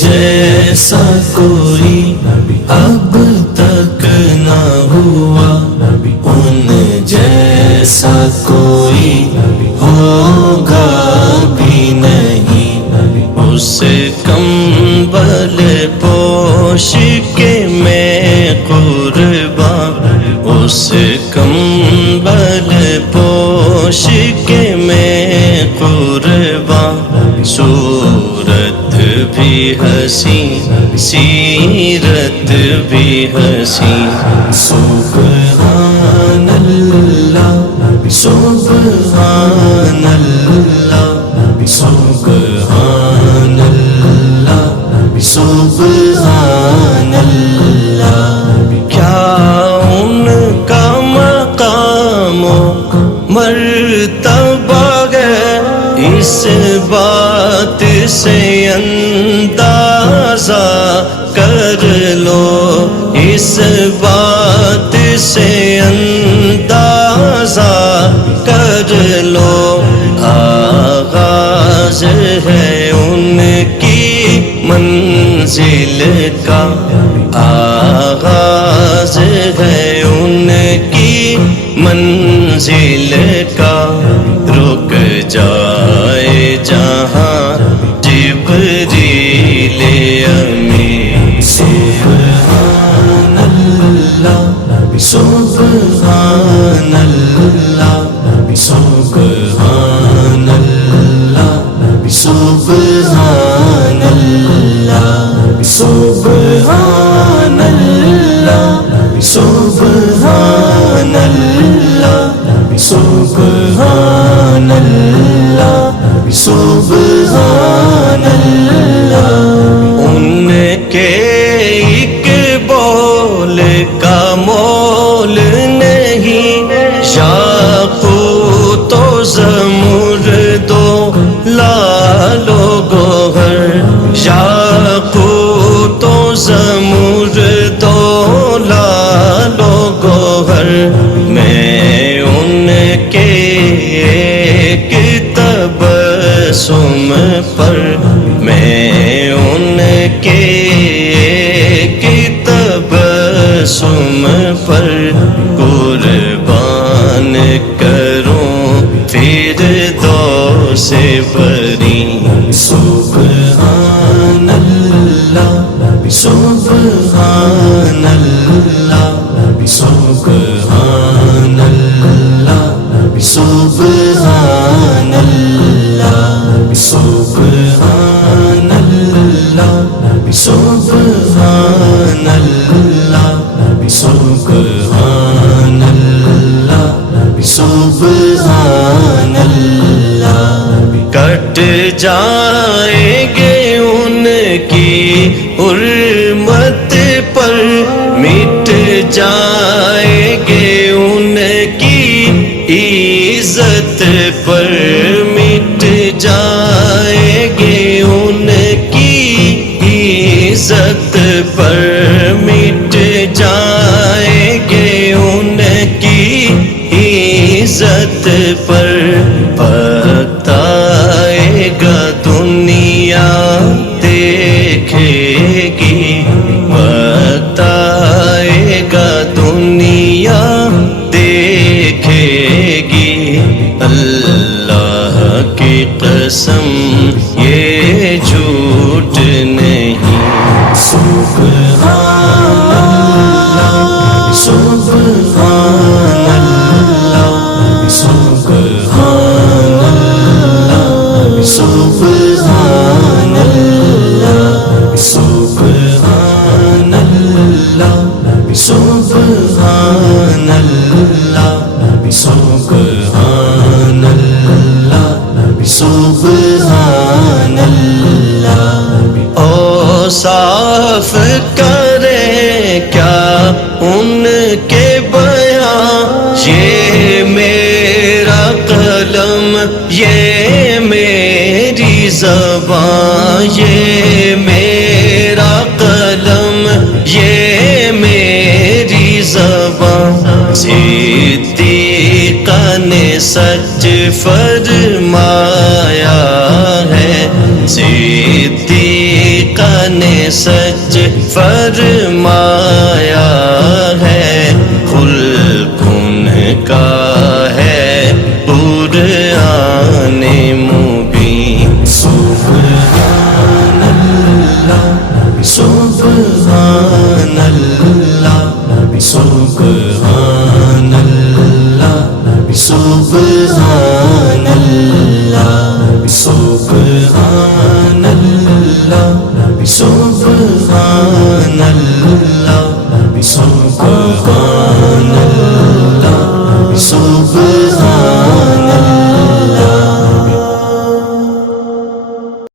جیسا کوئی اب تک نہ ہوا، ان جیسا کوئی ہوگا بھی نہیں، اس کمبل پوش کے میں قرباں، اس کمبل پوش کے میں قرباں، صورت بھی حسین سیرت بھی حسین، سبحان اللہ سبحان اللہ سبحان اللہ سبحان اللہ، کیا ان کا مقام و مرتبہ ہے، اس بات سے اندازہ کر لو، اس بات سے اندازہ کر لو، آغاز ہے ان کی منزل کا، آغاز ہے ان کی منزل کا، رک جائے جہاں جبریل امین، سبحان اللہ سبحان اللہ سبحان اللہ سبحان اللہ سبحان اللہ سبحان اللہ سبحان اللہ سبحان اللہ، ان کے ایک بول کا مول نہیں، یاقوت و زمرد و لال و گوہر، یاقوت و زمرد و لال و گوہر، میں ان کے ایک تبسم پر، میں ان کے ایک تبسم پر قربان کروں فردوس بری، سبحان اللہ سبحان اللہ سبحان اللہ سبحان اللہ سبحان اللہ سبحان اللہ سبحان اللہ سبحان اللہ، کٹ جائیں گے ان کی حرمت پر، مٹ جائیں گے ان کی عزت پر، مٹ جائیں گے ان کی عزت پر، مٹ جائیں گے ان کی عزت پر، وقت آئے گا دنیا دیکھے گی، وقت آئے گا دنیا دیکھے گی، اللہ کی قسم یہ جھوٹ نہیں، سبحان اللہ سبحان اللہ سبحان اللہ سبحان اللہ سبحان اللہ سبحان اللہ سبحان اللہ سبحان اللہ، اوصاف کرے کیا ان کے بیان، یہ میرا قلم یہ میری زبان، یہ میرا میرا قلم یہ میری زبان صدیقہ نے سچ فرمایا ہے صدیقہ نے سچ فرمایا ہے خلق ان کا ہے قرآن مبین سبحان اللہ سبحان اللہ سبحان اللہ سبحان اللہ سبحان اللہ سبحان اللہ